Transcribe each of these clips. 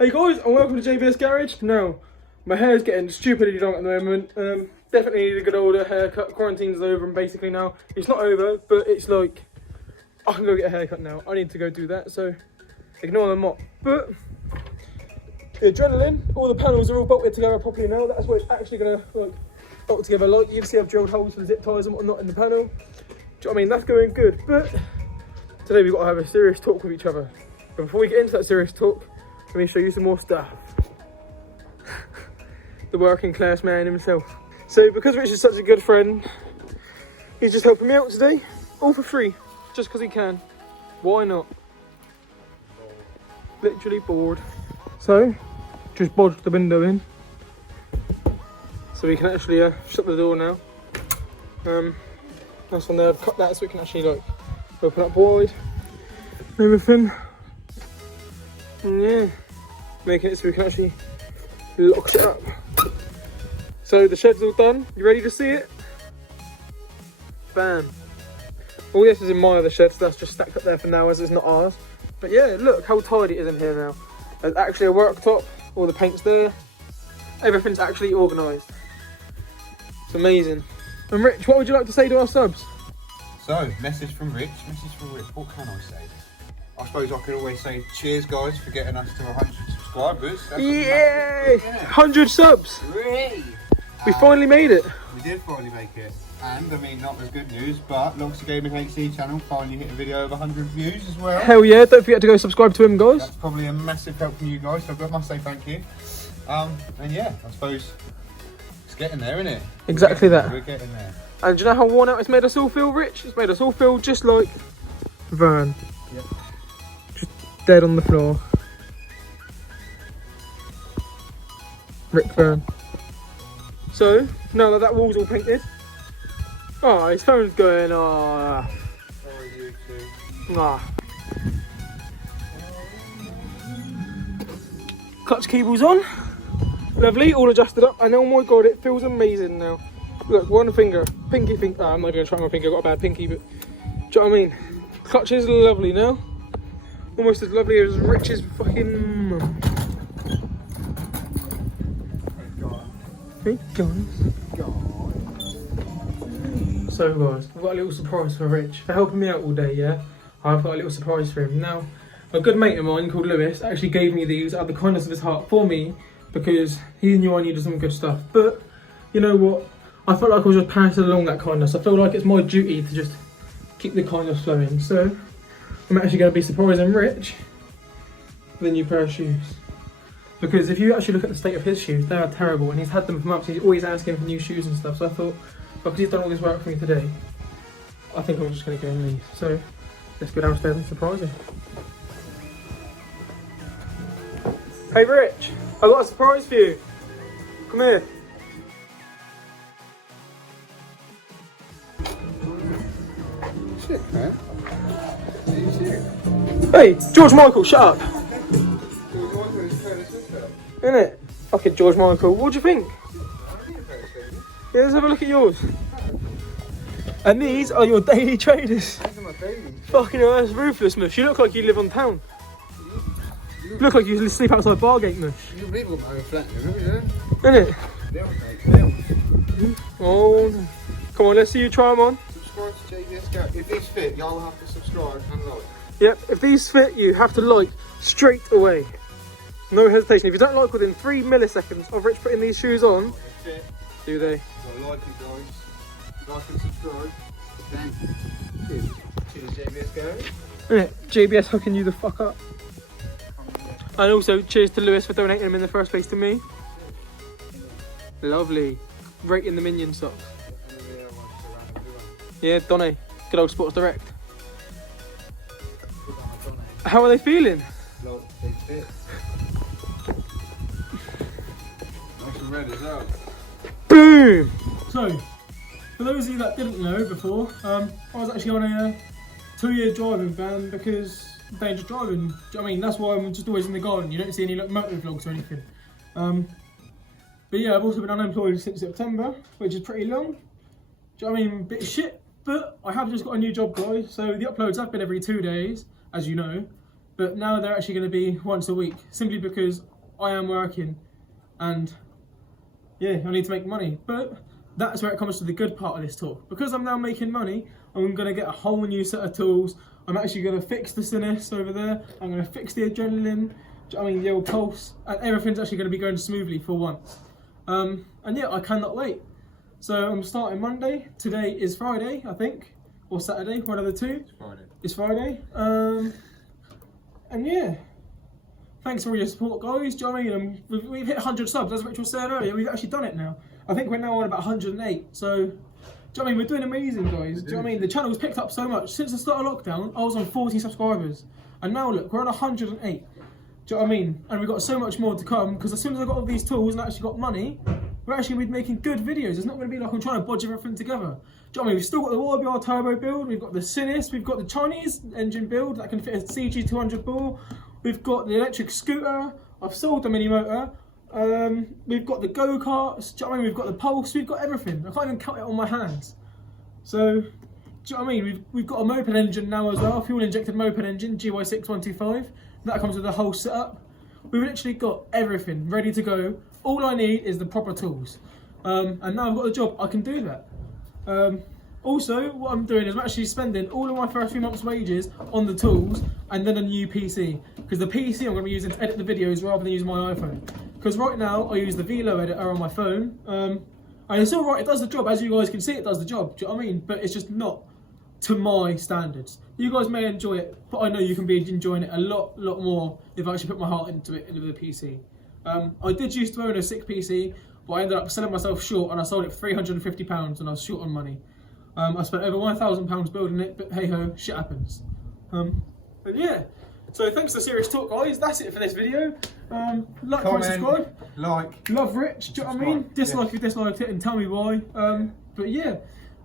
Hey guys, and welcome to JBS Garage. Now, my hair's getting stupidly long at the moment. Definitely need a good older haircut. Quarantine's over and basically now, it's not over, but it's like, I can go get a haircut now. I need to go do that, so ignore the mop. But, the adrenaline, all the panels are all bolted together properly now. That's what it's actually gonna like bolt together. Like you can see I've drilled holes for the zip ties and whatnot in the panel. Do you know what I mean? That's going good, but today we've got to have a serious talk with each other. But before we get into that serious talk, let me show you some more stuff. The working class man himself. So because Rich is such a good friend, he's just helping me out today, all for free, just because he can. Why not? Literally bored. So, just bodged the window in. So we can actually shut the door now. Nice one there, I've cut that so we can actually like open up wide. Everything. And yeah, making it so we can actually lock it up. So the shed's all done. You ready to see it? Bam. All this is in my other shed, so that's just stacked up there for now as it's not ours. But yeah, look how tidy it is in here now. There's actually a worktop, all the paint's there. Everything's actually organised. It's amazing. And Rich, what would you like to say to our subs? So, message from Rich, what can I say? I suppose I could always say cheers guys for getting us to 100 subscribers. That's Yay! 100 subs! Hooray! We finally made it. We did finally make it. And, I mean, not as good news, but Locksy GamingHD channel finally hit a video of 100 views as well. Hell yeah, don't forget to go subscribe to him, guys. That's probably a massive help from you guys, so I must say thank you. And yeah, I suppose it's getting there, isn't it? Exactly that. We're getting there. And do you know how worn out it's made us all feel, Rich? It's made us all feel just like Vern. Yep. Just dead on the floor. Rick Vern. So, now that that wall's all painted. Oh, his phone's going, Sorry, you two. Clutch cable's on. Lovely, all adjusted up. And oh my god, it feels amazing now. Look, one finger, pinky finger. I'm not going to try my finger, I've got a bad pinky, but do you know what I mean? Clutch is lovely now. Almost as lovely as Rich's fucking mum. Hey guys. So guys, I've got a little surprise for Rich. For helping me out all day, yeah? I've got a little surprise for him. Now, a good mate of mine called Lewis actually gave me these out of the kindness of his heart for me because he knew I needed some good stuff. But, you know what? I felt like I was just passing along that kindness. I feel like it's my duty to just keep the kindness flowing. So, I'm actually going to be surprising Rich with a new pair of shoes. Because if you actually look at the state of his shoes, they are terrible. And he's had them for months. He's always asking for new shoes and stuff. So I thought, because he's done all this work for me today, I think I'm just going to give him these. So, let's go downstairs and surprise him. Hey Rich, I've got a surprise for you. Come here. Shit, man. Are you serious? Hey, George Michael, shut up. Innit? Fucking George Michael, what do you think? Yeah, let's have a look at yours. And these are your daily traders. These are my babies. Fucking hell, that's ruthless, Mush. You look like you live on town. You look like you sleep outside Bargate, Mush. You can believe what my own flat here, Innit? isn't it? Oh, no. Come on, let's see you try them on. Subscribe to JBS Garage. If these fit, y'all have to subscribe and like. Yep, if these fit, you have to like straight away. No hesitation. If you don't like within 3 milliseconds of Rich putting these shoes on, They fit. do they? So like it, guys. Like and subscribe. Thank you. Cheers, JBS Garage. Innit? JBS hooking you the fuck up. And also, cheers to Lewis for donating them in the first place to me. Lovely. Rating the Minion socks. Yeah, Donny. Good old Sports Direct. How are they feeling? Look, they fit. Nice and red as well. Boom! So, for those of you that didn't know before, I was actually on a 2-year driving ban because dangerous driving. Do you know what I mean? That's why I'm just always in the garden. You don't see any like motor vlogs or anything. But yeah, I've also been unemployed since September, which is pretty long. Do you know what I mean? Bit of shit, but I have just got a new job, guys. So the uploads have been every 2 days, as you know. but now they're actually going to be once a week, simply because I am working and yeah, I need to make money. But that's where it comes to the good part of this talk. Because I'm now making money, I'm going to get a whole new set of tools. I'm actually going to fix the sinus over there. I'm going to fix the adrenaline, the old pulse, and everything's actually going to be going smoothly for once. And yeah, I cannot wait. So I'm starting Monday. Today is Friday, I think, or Saturday, one of the two. It's Friday. It's Friday. And yeah, thanks for all your support, guys. Do you know what I mean? We've hit 100 subs, as Rich was saying earlier. We've actually done it now. I think we're now on about 108. So, do you know what I mean? We're doing amazing, guys. Do you know what I mean? The channel's picked up so much. Since the start of lockdown, I was on 40 subscribers. And now look, we're on 108. Do you know what I mean? And we've got so much more to come, because as soon as I got all these tools and actually got money, we're actually going to be making good videos. It's not going to be like I'm trying to bodge everything together. Do you know what I mean? We've still got the YBR turbo build, we've got the Sinus, we've got the Chinese engine build that can fit a CG200 ball, we've got the electric scooter, I've sold the mini motor, we've got the go-karts, do you know what I mean? We've got the pulse, we've got everything. I can't even count it on my hands. So, do you know what I mean? We've got a moped engine now as well, fuel injected moped engine, GY6125. That comes with the whole setup. We've literally got everything ready to go. All I need is the proper tools. And now I've got a job, I can do that. Also, what I'm doing is I'm actually spending all of my first few months' wages on the tools and then a new PC. Because the PC I'm going to be using to edit the videos rather than use my iPhone. Because right now I use the Velo editor on my phone. And it's alright, it does the job. As you guys can see, it does the job. Do you know what I mean? But it's just not to my standards. You guys may enjoy it, but I know you can be enjoying it a lot more if I actually put my heart into it, into the PC. I did used to own a sick PC, but I ended up selling myself short and I sold it for £350 and I was short on money. I spent over £1,000 building it, but hey ho, shit happens. But yeah, so thanks for Serious Talk, guys. That's it for this video. Like, comment, subscribe. Like. Love Rich, do you know what I mean? Dislike if you disliked it and tell me why. But yeah,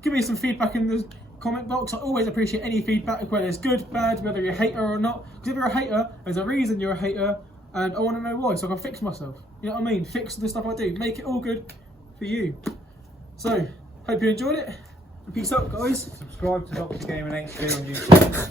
give me some feedback in the comment box. I always appreciate any feedback, whether it's good, bad, whether you're a hater or not. Because if you're a hater, there's a reason you're a hater. And I want to know why, so I can fix myself. You know what I mean? Fix the stuff I do. Make it all good for you. So, hope you enjoyed it. Peace out, guys. Subscribe to Locksy GamingHD on YouTube.